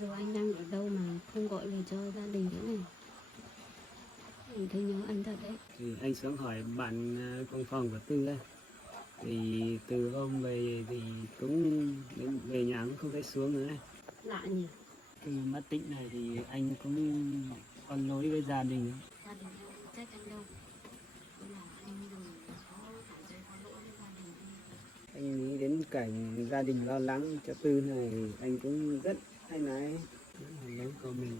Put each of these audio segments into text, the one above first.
Giờ anh đang ở đâu mà không gọi về cho gia đình thế này? Anh thấy nhớ anh thật đấy. Thì anh xuống hỏi bạn cùng phòng của Tư ấy. Thì từ hôm về thì cũng đến về nhà cũng không thấy xuống nữa ấy. Lạ nhỉ? Từ mất tích này thì anh cũng còn lỗi với gia đình. Gia đình em cũng trách anh đâu. Nhưng mà anh đừng có cảm thấy có lỗi với gia đình anh. Anh nghĩ đến cảnh gia đình lo lắng cho Tư này, anh cũng rất áy náy hoàn cảnh của mình.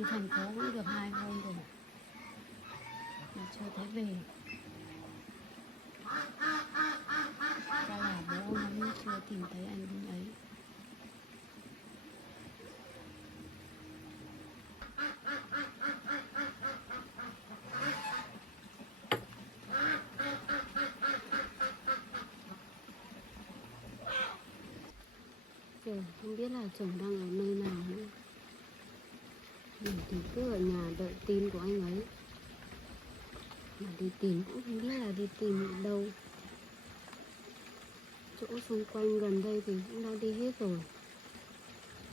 đi thành phố cũng được 2 hôm rồi mà chưa thấy về. Ra là bố vẫn chưa tìm thấy anh ấy. Giờ không biết là chồng đang ở nơi nào nữa. Mình thì cứ ở nhà đợi tin của anh ấy. Mà đi tìm cũng không biết là đi tìm ở đâu. Chỗ xung quanh gần đây thì cũng đã đi hết rồi.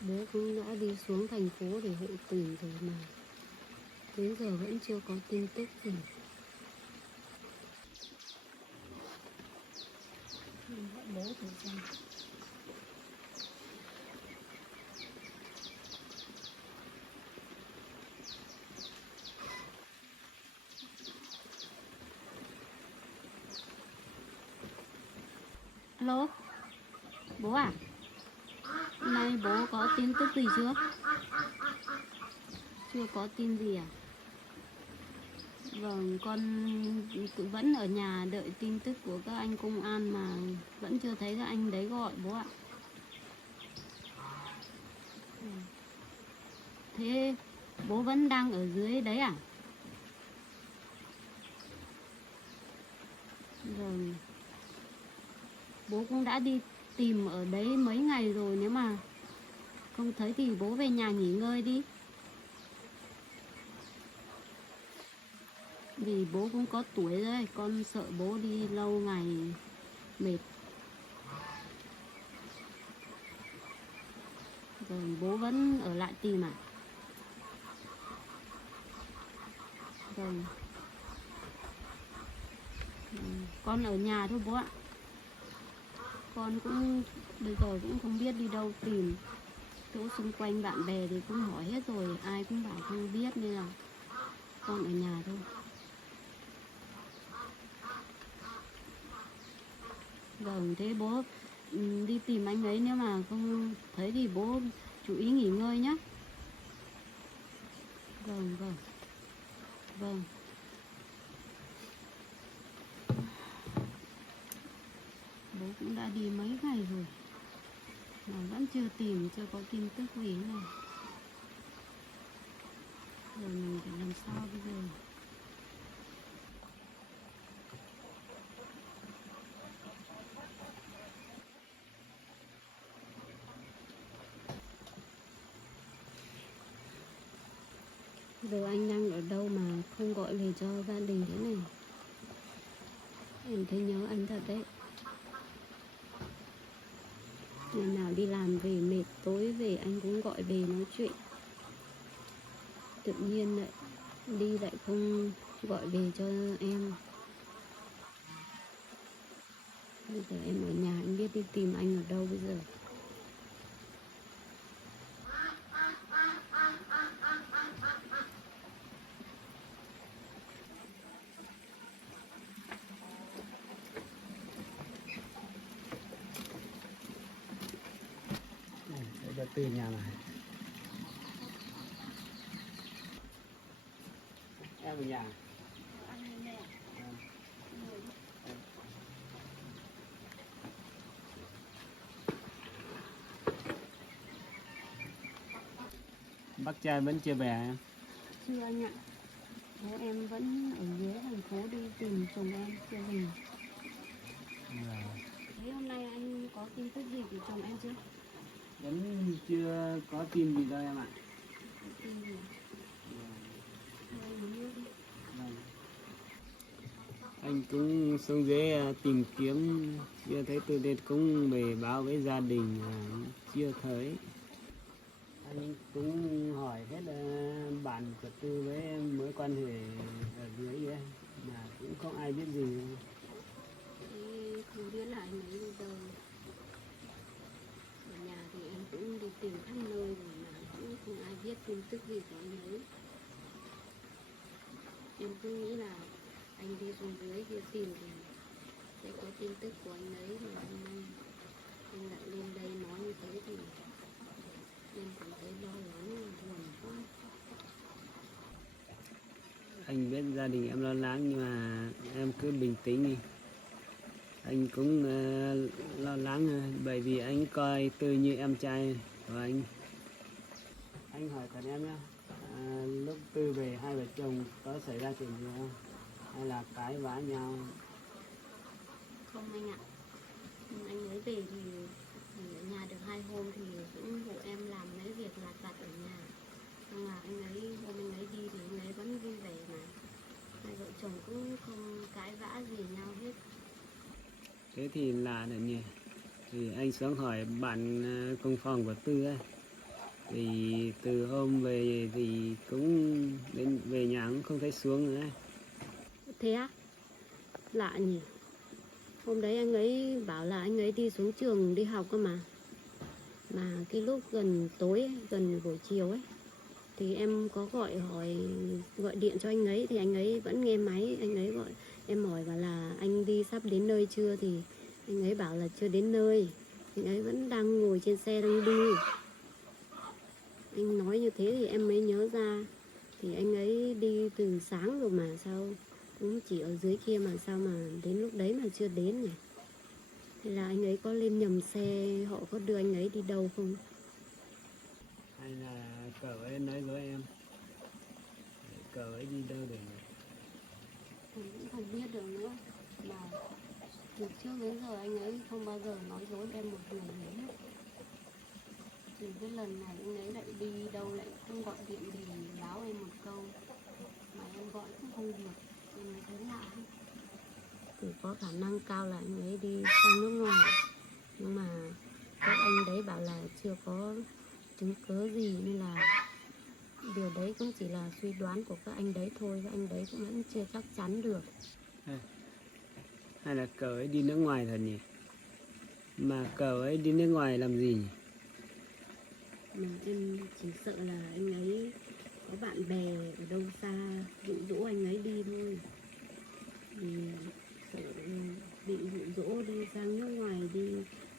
Bố cũng đã đi xuống thành phố để hộ tìm rồi mà đến giờ vẫn chưa có tin tức gì. Mình gọi bố thử xem. Alo, bố à? Hôm nay bố có tin tức gì chưa? Chưa có tin gì à? Vâng, con cứ vẫn ở nhà đợi tin tức của các anh công an mà vẫn chưa thấy các anh đấy gọi bố ạ. Thế bố vẫn đang ở dưới đấy à? Vâng. Bố cũng đã đi tìm ở đấy mấy ngày rồi, nếu mà không thấy thì bố về nhà nghỉ ngơi đi. Vì bố cũng có tuổi rồi, con sợ bố đi lâu ngày mệt. Rồi bố vẫn ở lại tìm à? Vâng. Con ở nhà thôi bố ạ. Con cũng bây giờ cũng không biết đi đâu tìm. Chỗ xung quanh bạn bè thì cũng hỏi hết rồi, ai cũng bảo không biết nên là con ở nhà thôi. Vâng, thế bố đi tìm anh ấy, nếu mà không thấy thì bố chú ý nghỉ ngơi nhé. Vâng, vâng. Vâng. Bố cũng đã đi mấy ngày rồi mà vẫn chưa tìm, chưa có tin tức gì này. Rồi mình phải làm sao bây giờ? Giờ anh đang ở đâu mà không gọi về cho gia đình thế này? Em thấy nhớ anh thật đấy. Ngày nào đi làm về mệt, tối về anh cũng gọi về nói chuyện. Tự nhiên lại đi lại không gọi về cho em. Bây giờ em ở nhà, anh biết đi tìm anh ở đâu bây giờ? Để cho từ nhà này. Em ở nhà. Bác trai vẫn chưa về em? Chưa anh ạ. Bố em vẫn ở dưới thành phố đi tìm chồng em chưa về. Thế hôm nay anh có tin tức gì của chồng em chưa? Vẫn chưa có tin gì đâu em ạ. Có tin gì? Thôi uống nước đi. Anh cũng xuống dưới tìm kiếm, chưa thấy tôi nên cũng về báo với gia đình, chưa thấy. Anh cũng hỏi hết bạn của Tư với mối quan hệ ở dưới ấy, mà cũng không ai biết gì. Thế không biết là anh ấy bây giờ. Ở nhà thì em cũng đi tìm khắp nơi rồi mà cũng không ai biết tin tức gì của anh ấy. Em cứ nghĩ là anh đi xuống dưới kia tìm thì sẽ có tin tức của anh ấy, mà anh lại lên đây nói như thế thì em cảm thấy lo lắng, buồn quá. Anh biết gia đình em lo lắng nhưng mà em cứ bình tĩnh đi. Anh cũng lo lắng bởi vì anh coi Tư như em trai của anh. Anh hỏi thật em nhé, lúc Tư về hai vợ chồng có xảy ra chuyện gì không? Hay là cãi vã nhau? Không anh ạ. Anh ấy về thì ở nhà được 2 hôm thì cũng phụ em làm mấy việc lặt vặt ở nhà. Nhưng mà anh ấy hôm anh ấy đi thì anh ấy vẫn vui vẻ mà. Hai vợ chồng cũng không cãi vã gì nhau hết. Thế thì lạ nữa nhỉ. Thì anh xuống hỏi bạn cùng phòng của Tư ấy. Thì từ hôm về thì cũng đến về nhà cũng không thấy xuống nữa ấy. Thế á? Lạ nhỉ. Hôm đấy anh ấy bảo là anh ấy đi xuống trường đi học cơ mà. Mà cái lúc gần tối ấy, gần buổi chiều ấy thì em có gọi điện cho anh ấy thì anh ấy vẫn nghe máy. Anh ấy gọi em hỏi bảo là anh đi sắp đến nơi chưa thì anh ấy bảo là chưa đến nơi. Anh ấy vẫn đang ngồi trên xe đang đi. Anh nói như thế thì em mới nhớ ra. Thì anh ấy đi từ sáng rồi mà sao cũng chỉ ở dưới kia mà sao mà đến lúc đấy mà chưa đến nhỉ? Hay là anh ấy có lên nhầm xe, họ có đưa anh ấy đi đâu không? Hay là cậu ấy nói với em? Cậu ấy đi đâu được nhỉ? Mình cũng không biết được nữa. Mà từ trước đến giờ anh ấy không bao giờ nói dối em một điều gì hết. Thì cái lần này anh ấy lại đi đâu lại không gọi điện thì báo em một câu. Mà em gọi cũng không được. Em mới thấy lạ hết. Thì có khả năng cao là anh ấy đi sang nước ngoài. Nhưng mà các anh đấy bảo là chưa có chứng cứ gì nên là điều đấy cũng chỉ là suy đoán của các anh đấy thôi. Các anh đấy cũng vẫn chưa chắc chắn được. Hay là cậu ấy đi nước ngoài thật nhỉ? Mà cậu ấy đi nước ngoài làm gì nhỉ? Mà em chỉ sợ là anh ấy có bạn bè ở đâu xa dụ dỗ anh ấy đi thôi. Vì sợ bị dụ dỗ đi sang nước ngoài đi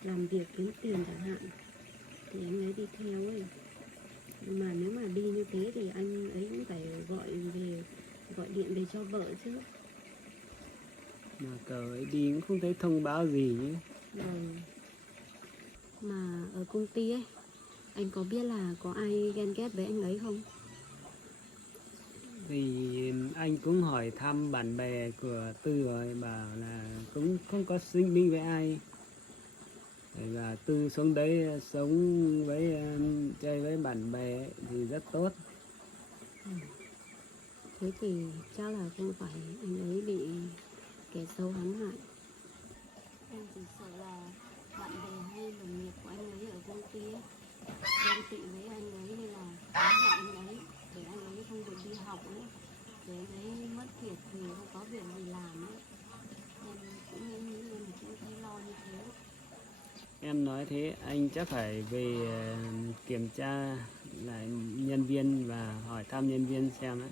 làm việc kiếm tiền chẳng hạn thì anh ấy đi theo ấy. Nhưng mà nếu mà đi như thế thì anh ấy cũng phải gọi điện về cho vợ chứ. Mà cậu ấy đi cũng không thấy thông báo gì nhé. Vâng. Mà ở công ty ấy, anh có biết là có ai ghen ghét với anh ấy không? Thì anh cũng hỏi thăm bạn bè của Tư rồi, bảo là cũng không có sinh minh với ai. Và Tư xuống đấy sống với chơi với bạn bè ấy, thì rất tốt. Thế thì chắc là không phải anh ấy bị kẻ xấu hãm hại. Em chỉ sợ là bạn bè hay đồng nghiệp của anh ấy ở công ty ấy ghen tị với anh ấy nên là hãm hại anh ấy để anh ấy không được đi học nữa, để anh ấy mất việc thì không có việc gì làm ấy. Em cũng nghĩ em cũng thấy lo như thế. Em nói thế anh chắc phải về kiểm tra lại nhân viên và hỏi thăm nhân viên xem ấy,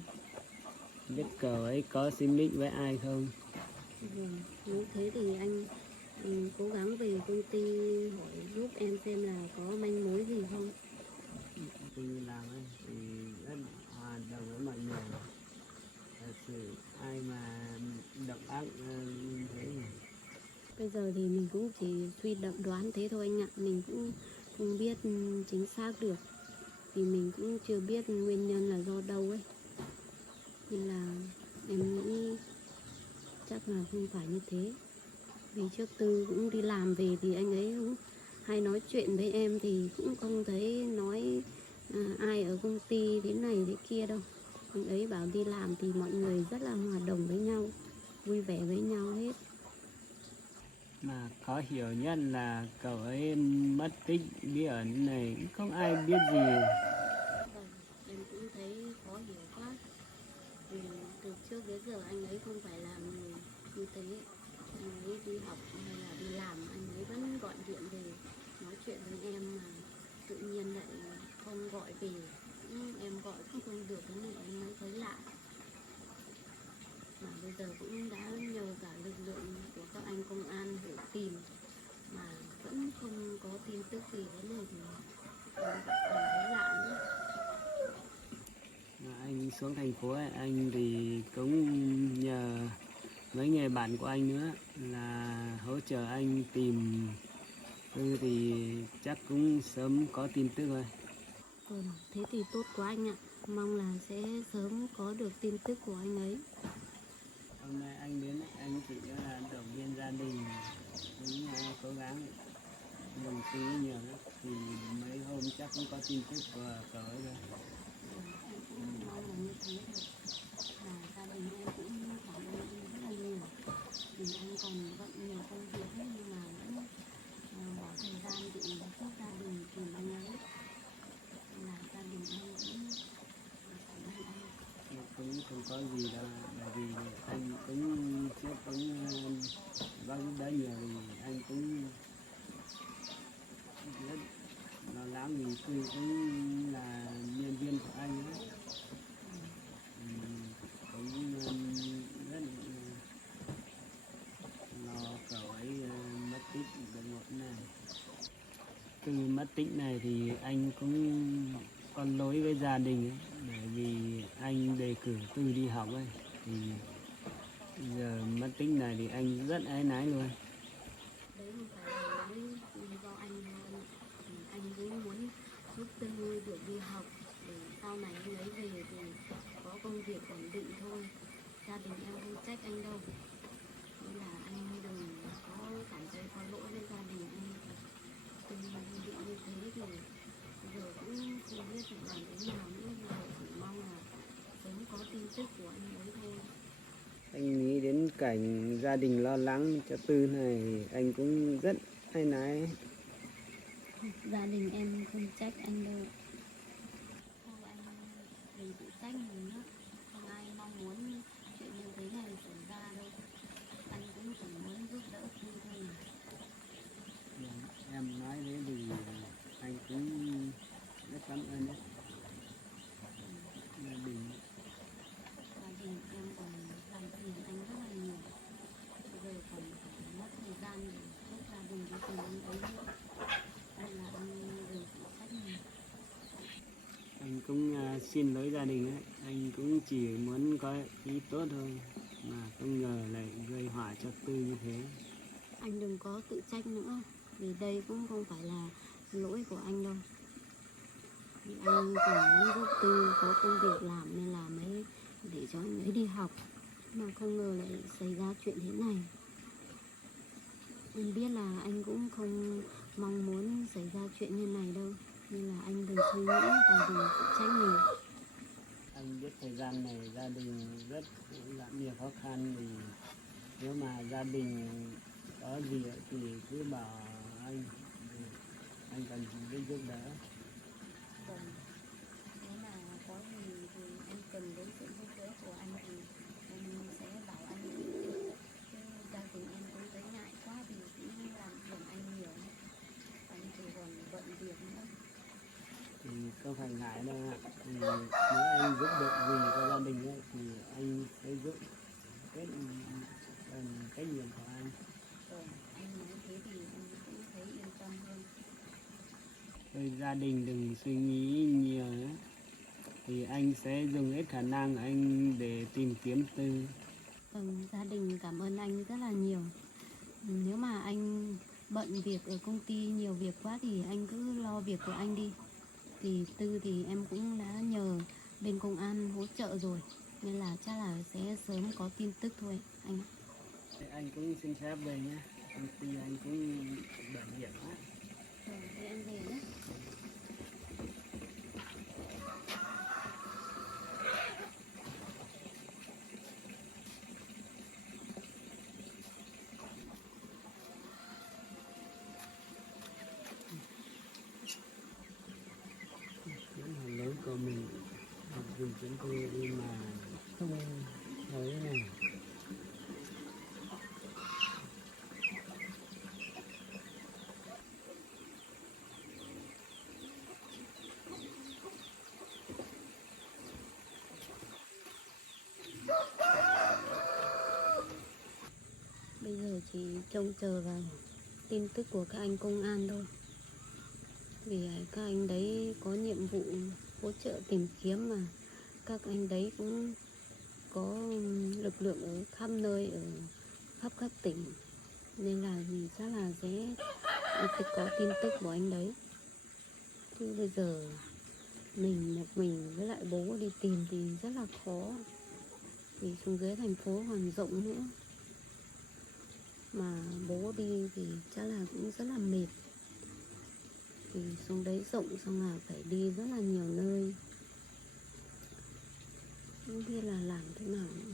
biết cậu ấy có xin mít với ai không. Vâng, nếu thế thì anh cố gắng về công ty hỏi giúp em xem là có manh mối gì không. Tư làm ấy thì rất hòa đồng với mọi người. Thật sự ai mà độc ác như thế nhỉ? Bây giờ thì mình cũng chỉ suy đoán thế thôi anh ạ. Mình cũng không biết chính xác được. Vì mình cũng chưa biết nguyên nhân là do đâu ấy. Nên là em nghĩ chắc là không phải như thế. Vì trước Tư cũng đi làm về thì anh ấy cũng hay nói chuyện với em thì cũng không thấy nói ai ở công ty thế này thế kia đâu. Anh ấy bảo đi làm thì mọi người rất là hòa đồng với nhau, vui vẻ với nhau hết. Mà khó hiểu nhất là cậu ấy mất tích bí ẩn này cũng không ai biết gì. Vâng, em cũng thấy khó hiểu quá. Vì từ trước đến giờ anh ấy không phải làm người như thế. Anh ấy đi học hay là đi làm anh ấy vẫn gọi điện về nói chuyện với em mà tự nhiên lại không gọi về. Em gọi cũng không được thế này em mới thấy lạ. Mà bây giờ cũng đã nhờ cả lực lượng của các anh công an để tìm mà vẫn không có tin tức gì thế này thì em cảm thấy lạ nữa. Mà anh xuống thành phố ấy, anh thì cũng nhờ mấy người bạn của anh nữa là hỗ trợ anh tìm Tư thì chắc cũng sớm có tin tức thôi. Thế thì tốt quá anh ạ. Mong là sẽ sớm có được tin tức của anh ấy. Hôm nay anh đến anh chỉ là động viên gia đình cũng cố gắng đừng suy nghĩ nhiều nữa thì mấy hôm chắc cũng có tin tức của cậu ấy rồi. Em cũng mong là như thế thôi. Và gia đình em cũng cảm ơn anh rất là nhiều. Vì anh còn bận nhiều công việc ấy, nhưng mà vẫn bỏ thời gian để giúp gia đình tìm anh ấy. Nên là gia đình em cũng cảm ơn anh. Cũng không có gì đâu, bởi vì anh cũng trước cũng bác giúp đỡ nhiều thì anh cũng rất lo lắng vì Tư cũng là nhân viên của anh ấy. Cũng rất lo cậu ấy mất tích đột ngột này. Từ mất tích này thì anh cũng có lỗi với gia đình ấy, bởi vì anh đề cử Tư đi học ấy thì giờ mất tích này thì anh rất áy náy luôn. Đấy không phải là lỗi do anh đâu. Anh cũng muốn giúp Tư được đi học để sau này anh ấy về thì có công việc ổn định thôi. Gia đình em không trách anh đâu. Nên là anh đừng có cảm thấy có lỗi với gia đình anh. Tư bị như thế thì giờ cũng không biết phải làm thế nào nữa. Giờ chỉ mong là sớm có tin tức của anh ấy thôi. Anh nghĩ đến cảnh gia đình lo lắng cho Tư này thì anh cũng rất áy náy. Gia đình em không trách anh đâu. Thôi anh đừng tự trách mình nữa. Không ai mong muốn chuyện như thế này xảy ra đâu. Anh cũng chỉ muốn giúp đỡ Tư thôi mà. Em nói thế thì anh cũng rất cảm ơn đấy. Gia đình Gia đình em còn làm phiền anh rất là nhiều. Bây giờ còn phải mất thời gian để giúp gia đình đi tìm anh ấy nữa. Nên là anh đừng tự trách mình. anh cũng xin lỗi gia đình ấy, anh cũng chỉ muốn có ý tốt thôi mà không ngờ lại gây họa cho Tư như thế. Anh đừng có tự trách nữa. Vì đây cũng không phải là lỗi của anh đâu. Vì anh còn muốn giúp Tư có công việc làm nên là mới để cho anh ấy đi học. Mà không ngờ lại xảy ra chuyện thế này. Anh biết là anh cũng không mong muốn xảy ra chuyện như này đâu. Nên là anh đừng suy nghĩ và đừng tự trách mình. Anh biết thời gian này gia đình rất gặp nhiều khó khăn thì nếu mà gia đình có gì ấy thì cứ bảo anh, anh cần gì biết giúp đỡ. Vâng. Nếu mà có gì thì anh cần đến sự giúp đỡ của anh thì em sẽ bảo anh. Chứ gia đình em cũng thấy ngại quá vì cũng làm phiền anh nhiều. Anh thì còn bận việc nữa. Thì không phải ngại đâu ạ. Thì nếu anh giúp được gì cho gia đình ấy, thì anh sẽ giúp hết phần trách nhiệm của anh. Vâng, anh nói thế thì em cũng thấy yên tâm hơn. Thôi gia đình đừng suy nghĩ nhiều nữa. Thì anh sẽ dùng hết khả năng anh để tìm kiếm Tư. Vâng, gia đình cảm ơn anh rất là nhiều. Nếu mà anh bận việc ở công ty nhiều việc quá thì anh cứ lo việc của anh đi. Thì Tư thì em cũng đã nhờ bên công an hỗ trợ rồi. Nên là chắc là sẽ sớm có tin tức thôi anh ạ. Thế anh cũng xin phép về nhé. Công ty anh cũng bận việc quá. Vâng, thế em về nhé. Những hành lớn của mình dùng chúng tôi đi mà không thấy này. Bây giờ chỉ trông chờ vào tin tức của các anh công an thôi. Vì các anh đấy có nhiệm vụ hỗ trợ tìm kiếm mà. các anh đấy cũng có lực lượng ở khắp nơi, ở khắp các tỉnh, nên là thì chắc là sẽ có tin tức của anh đấy. Chứ bây giờ mình một mình với lại bố đi tìm thì rất là khó, vì xuống dưới thành phố còn rộng nữa, mà bố đi thì chắc là cũng rất là mệt, vì xuống đấy rộng, xong là phải đi rất là nhiều nơi, không biết là làm thế nào nữa.